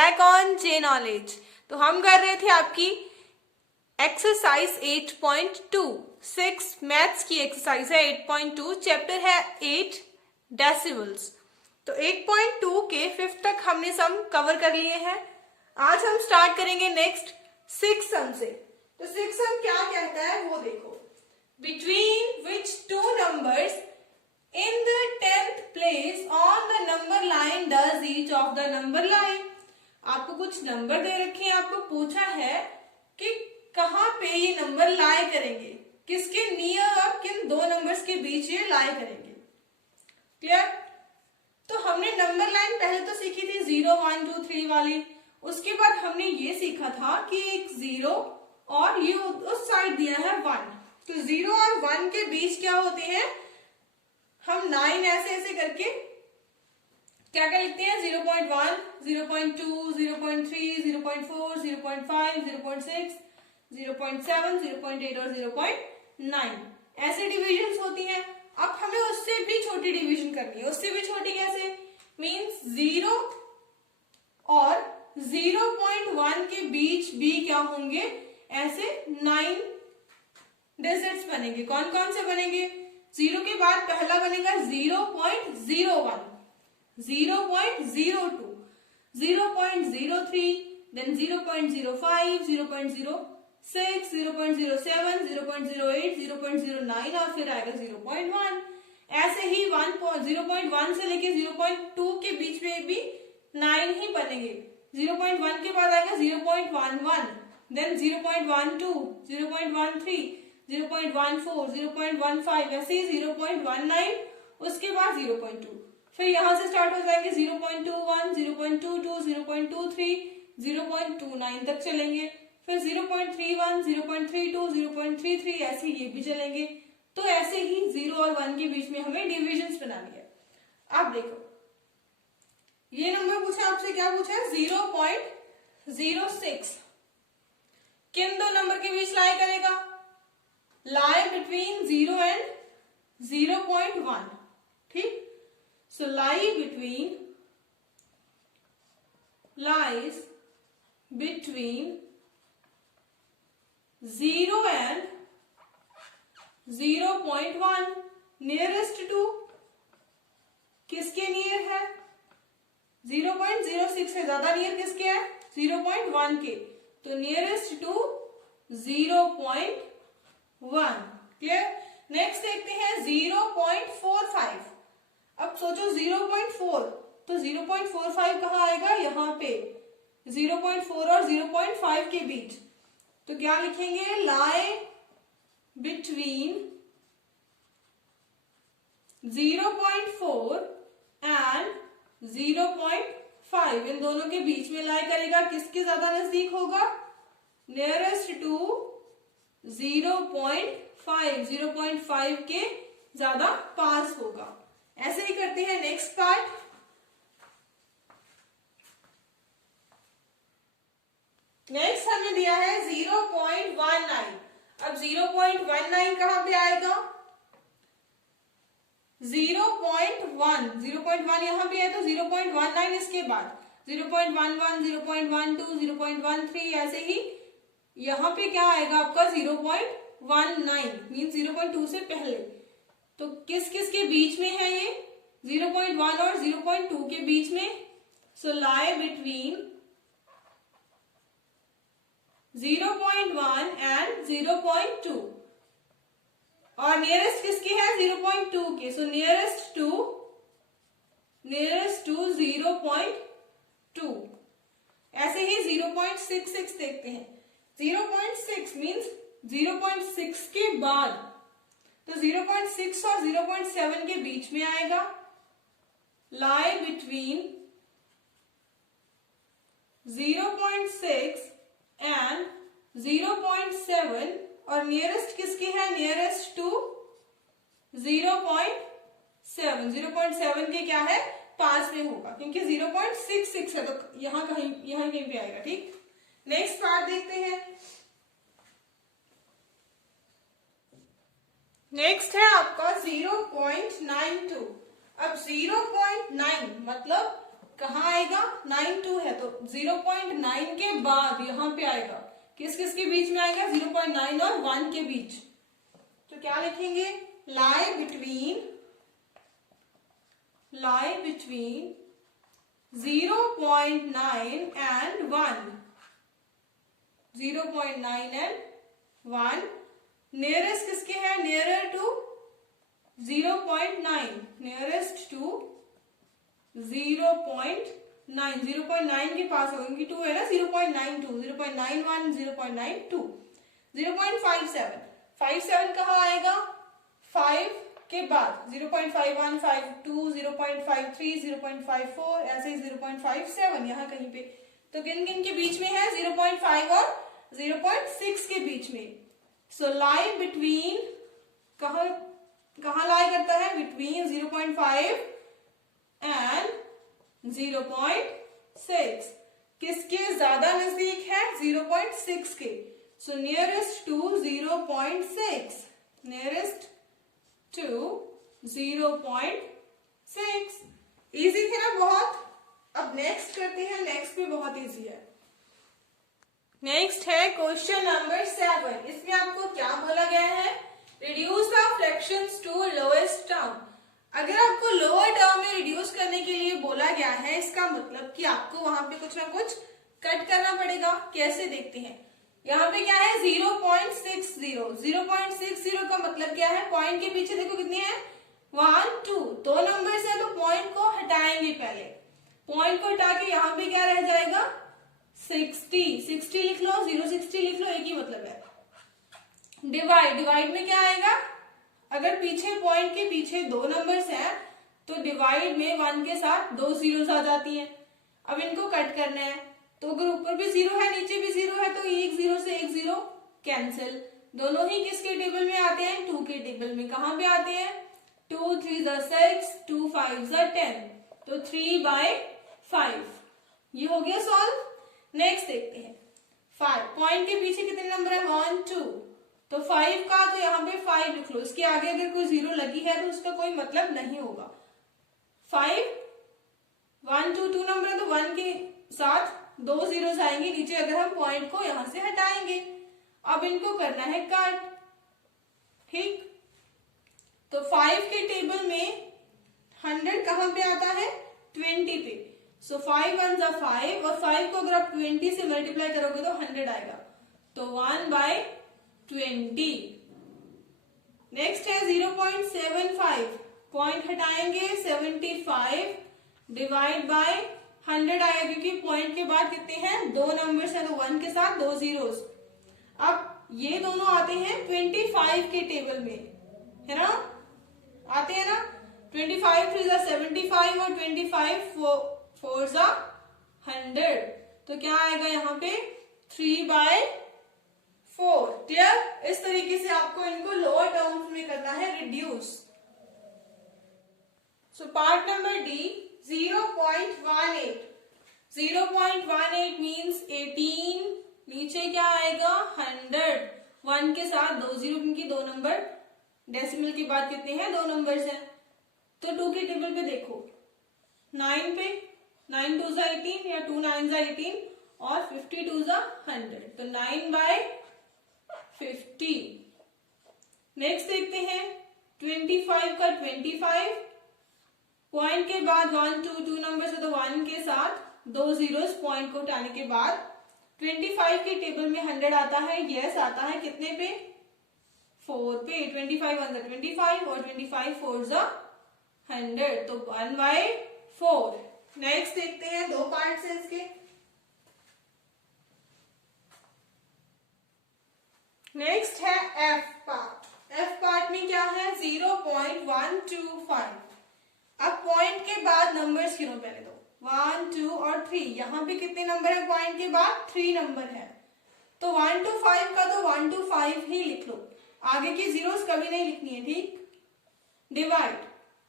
Back on J knowledge. तो हम कर रहे थे आपकी एक्सरसाइज 8.2 6 मैथ्स की एक्सरसाइज है 8.2, चैप्टर है 8 डेसिमल्स। तो 8.2 के 5th तक हमने सम कवर कर लिए हैं। आज हम स्टार्ट करेंगे नेक्स्ट 6 सम से। तो 6 सम क्या कहता है वो देखो। Between which two numbers in the 10th place on the number line does each of the number lie। आपको कुछ नंबर दे रखे हैं, आपको पूछा है कि कहां पे ये नंबर लाई करेंगे, किसके नियर और किन दो नंबर्स के बीच ये लाई करेंगे। क्लियर? तो हमने नंबर लाइन पहले तो सीखी थी 0 1 2 3 वाली। उसके बाद हमने ये सीखा था कि एक 0 और ये उस साइड दिया है 1। तो 0 और 1 के बीच क्या होते हैं, हम 9 ऐसे ऐसे करके क्या क्या लिखते हैं 0.1 0.2 0.3 0.4 0.5 0.6 0.7 0.8 और 0.9 ऐसे डिविजन्स होती हैं। अब हमें उससे भी छोटी डिवीजन करनी है। उससे भी छोटी कैसे, मींस 0 और 0.1 के बीच भी क्या होंगे, ऐसे 9 डिजिट्स बनेंगे। कौन कौन से बनेंगे? 0 के बाद पहला बनेगा 0.01 0.02 0.03 देन 0.05 0.06 0.07 0.08 0.09 और फिर आएगा 0.1। ऐसे ही 0.1 से लेके 0.2 के बीच में भी 9 ही बनेंगे। 0.1 के बाद आएगा 0.11 देन 0.12 0.13 0.14 0.15 ऐसे ही 0.19 उसके बाद 0.2। फिर यहां से स्टार्ट हो जाएंगे 0.21 0.22 0.23 0.29 तक चलेंगे। फिर 0.31 0.32 0.33 ऐसे ये भी चलेंगे। तो ऐसे ही 0 और 1 के बीच में हमें डिविजन्स बनानी है। अब देखो ये नंबर पूछा आपसे, क्या पूछा है 0.06 किन दो नंबर के बीच लाई करेगा, lie between 0 and 0.1। ठीक, so lies between 0 and 0.1। Nearest to किसके नियर है, 0.06 है, ज्यादा नियर किसके है 0.1 के। तो नियरेस्ट टू 0.1। क्लियर? नेक्स्ट देखते हैं 0.45। अब सोचो 0.4, तो 0.45 कहाँ आएगा, यहाँ पे 0.4 और 0.5 के बीच। तो क्या लिखेंगे, लाई बिटवीन 0.4 एंड 0.5। इन दोनों के बीच में लाई करेगा, किसके ज्यादा नजदीक होगा, नियरेस्ट टू 0.5 के ज्यादा पास होगा। ऐसे ही करते हैं नेक्स्ट पार्ट। नेक्स्ट हमें दिया है 0.19। अब 0.19 कहां पे आएगा, 0.1 यहां पे है, तो 0.19 इसके बाद 0.11 0.12 0.13 ऐसे ही यहां पे क्या आएगा आपका 0.19 मीन 0.2 से पहले। तो किस किस के बीच में है ये, 0.1 और 0.2 के बीच में। सो लाई बिटवीन 0.1 एंड 0.2 और नियरेस्ट किसकी है 0.2 के। So nearest to 0.2। ऐसे ही 0.66 देखते हैं। 0.6 मीन्स 0.6 के बाद, तो 0.6 और 0.7 के बीच में आएगा। लाई बिटवीन 0.6 एंड 0.7 और नियरेस्ट किसकी है, नियरेस्ट टू 0.7। 0.7 के क्या है, पास में होगा, क्योंकि 0.66 है तो यहां कहीं पे आएगा। ठीक, नेक्स्ट पार्ट देखते हैं। नेक्स्ट है आपका 0.92। अब 0.9 मतलब कहाँ आएगा, 9 2 है तो 0.9 के बाद यहाँ पे आएगा, किस किस के बीच में आएगा, 0.9 और 1 के बीच। तो क्या लिखेंगे, lie between 0.9 and 1, 0.9 and 1, nearest किसके है, नियरर टू 0.9, नियरेस्ट टू 0.9, 0.9 के पास होगा क्योंकि 2 है ना, 0.92, 0.91, 0.92, 0.57, 57 कहाँ आएगा, 5 के बाद, 0.51, 52, 0.53, 0.54, ऐसे 0.57 यहाँ कहीं पे। तो किन किन के बीच में है, 0.5 और 0.6 के बीच में। सो लाई बिटवीन, कहाँ लाई करता है, बिटवीन 0.5 एंड 0.6, किसके ज्यादा नजदीक है, 0.6 के। So nearest to 0.6, nearest to 0.6। Easy थे ना बहुत। अब नेक्स्ट करते हैं, नेक्स्ट भी बहुत इजी है। नेक्स्ट है क्वेश्चन नंबर 7। इसमें आपको क्या बोला गया है, reduce the fractions to lowest term. अगर आपको लोअर टर्म में रिड्यूस करने के लिए बोला गया है, इसका मतलब कि आपको वहां पे कुछ ना कुछ कट करना पड़ेगा। कैसे देखते हैं, यहाँ पे क्या है, 0.60, 0.60 का मतलब क्या है, पॉइंट के पीछे देखो कितने हैं, 1 2, दो नंबर है तो पॉइंट को हटाएंगे, पहले पॉइंट को हटा के यहाँ पे क्या रह जाएगा, 60, 60 लिख लो, 060 लिख लो, एक ही मतलब है। डिवाइड, डिवाइड में क्या आएगा, अगर पीछे पॉइंट के पीछे दो नंबर्स हैं तो डिवाइड में 1 के साथ 2 जीरोस आ जाती हैं। अब इनको कट करना है, तो अगर ऊपर भी 0 है नीचे भी 0 है तो एक 0 से एक 0 कैंसिल। दोनों ही किसके टेबल में आते हैं, 2 के टेबल में। कहां पे आते हैं, 2 3 6, 2 5 10, तो 3/5। ये हो गया सॉल्व। नेक्स्ट देखते हैं 5, पॉइंट के पीछे कितने नंबर है, 1 2, तो 5 का तो यहाँ पे 5 लिख लो, इसके आगे अगर कोई 0 लगी है तो उसका कोई मतलब नहीं होगा। 5 1 2 2 नंबर है तो 1 के साथ 2 जीरोस आएंगे नीचे अगर हम पॉइंट को यहां से हटाएंगे। अब इनको करना है कट, ठीक। तो 5 के टेबल में 100 कहां पे आता है, 20 पे। सो 5 1 जा 5, और 5 को अगर आप 20 से मल्टीप्लाई करोगे तो 100 आएगा, तो 1/20। नेक्स्ट है 0.75, पॉइंट हटाएंगे, 75 डिवाइड बाय 100 आएगा क्योंकि पॉइंट के बाद कितने हैं, 2 नंबर्स हैं तो 1 के साथ 2 जीरोस। अब ये दोनों आते हैं 25 के टेबल में, है ना, आते हैं ना। 25 3 75 और 25 4 100, तो क्या आएगा यहाँ पे, 3/4। क्लियर। इस तरीके से आपको इनको लोअर टर्म्स में करना है reduce. So part number D, 0.18, 0.18 means 18, नीचे क्या आएगा, 100, 1 के साथ 2 जीरो क्योंकि 2 नंबर डेसिमल के बाद कितने हैं, 2 नंबर्स हैं। तो 2 के टेबल पे देखो, 9 पे 9 2 जा 18 या 2 9 जा 18 और 52 जा 100, तो 9/50। नेक्स्ट देखते हैं 25 का 25, पॉइंट के बाद 1 2 2 नंबर है तो 1 के साथ 2 जीरोस, पॉइंट को उठाने के बाद 25 के टेबल में 100 आता है, यस आता है कितने पे, 4 पे। 25 1 जा 25 और 25 4 जा 100, तो 1/4। नेक्स्ट देखते हैं, 2 पार्ट्स हैं इसके। नेक्स्ट है एफ पार्ट। एफ पार्ट में क्या है, 0.125। अब पॉइंट के बाद नंबर्स गिनो पहले तो, 1 2 और 3, यहाँ पे कितने नंबर है, पॉइंट के बाद 3 नंबर है, तो 1 to 5 का तो 1 to 5 ही लिख लो, आगे की जीरोस कभी नहीं लिखनी है, ठीक। डिवाइड,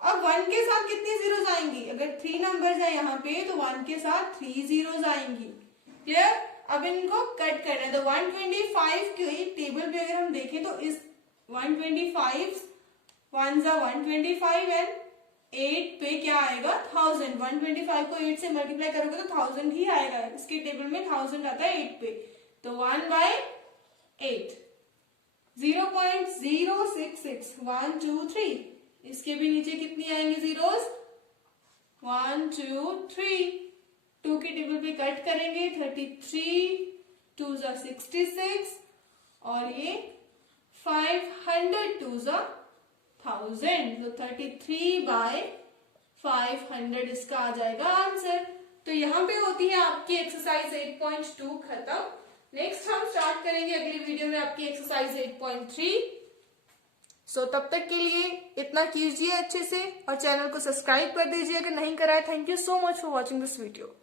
अब 1 के साथ कितनी जीरोस आएंगी, अगर 3 नंबर्स है यहाँ पे तो 1 के साथ 3 जीरोस आएंगी। क्लियर। अब इनको कट करना है, तो 125 के टेबल पे अगर हम देखें तो इस 125 1 जा 125 एंड 8 पे क्या आएगा 1000। 125 को 8 से मल्टीप्लाई करोगे तो 1000 ही आएगा। इसके टेबल में 1000 आता है 8 पे, तो 1/8। 0.066 1 2 3। इसके भी नीचे कितनी आएंगे जीरोस? 1 2 3। 2 के टेबल पे कट करेंगे 33, 2 जा 66 और ये 500 2 जा 1000, तो 33/500 इसका आ जाएगा आंसर। तो यहाँ पे होती है आपकी एक्सरसाइज 8.2 खत्म। नेक्स्ट हम स्टार्ट करेंगे अगली वीडियो में आपकी एक्सरसाइज 8.3। सो तब तक के लिए इतना कीजिए अच्छे से और चैनल को सब्सक्राइब कर दीजिए अगर नहीं करा है। Thank you so much for watching this video.